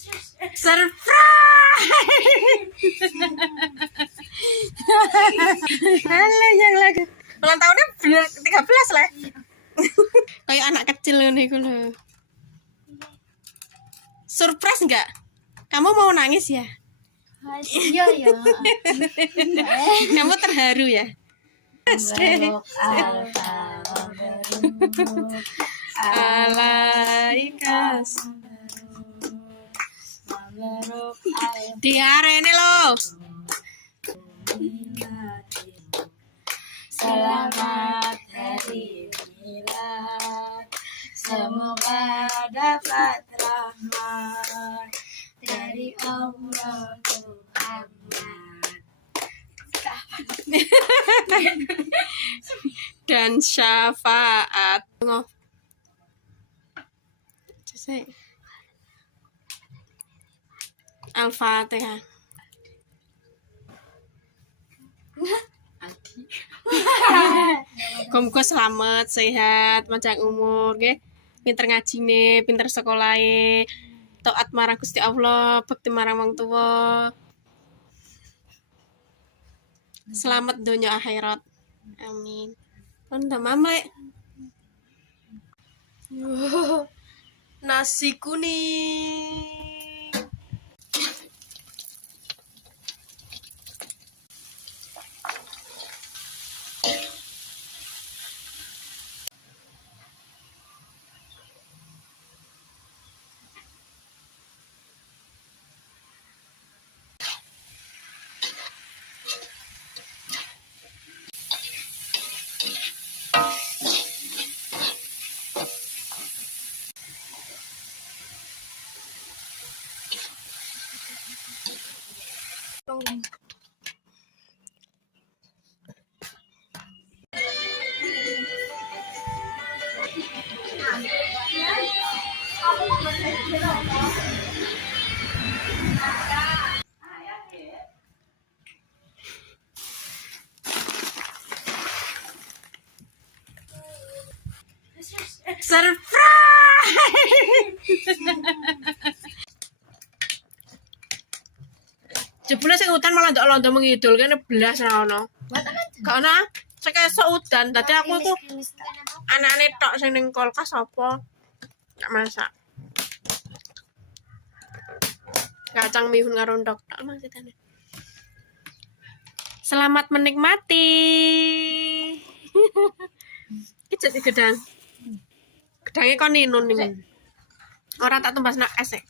Surprise! Halo yang lagi ulang tahunnya bener 13 lah. Kayak anak kecil nih lho. Surprise enggak? Kamu mau nangis ya? Iya ya. Kamu terharu ya? Alaikas. Di hari ini loh. Selamat hari milad. Semoga dapat rahmat dari Allah Muhammad Dan syafaat. Al-Fatihah. Muga selamat, sehat, panjang umur, nggih. Pinter ngajine, pinter sekolahe, taat marang Gusti Allah, bekti marang wong tuwa. Selamat donya akhirat. Amin. Kon mama. Nasi kuning. Jebule sing udan malah ndak londo mengidul kene belas ra ono. Gak ono. Sekesuk udan, dadi aku iku anake tok sing ning kulkas apa? Gak masak. Kacang mihun karo ndok tok maksudane. Selamat menikmati. Iki jadi gedang. Gedange kon ninun iki. Ora tak tumbas nak es.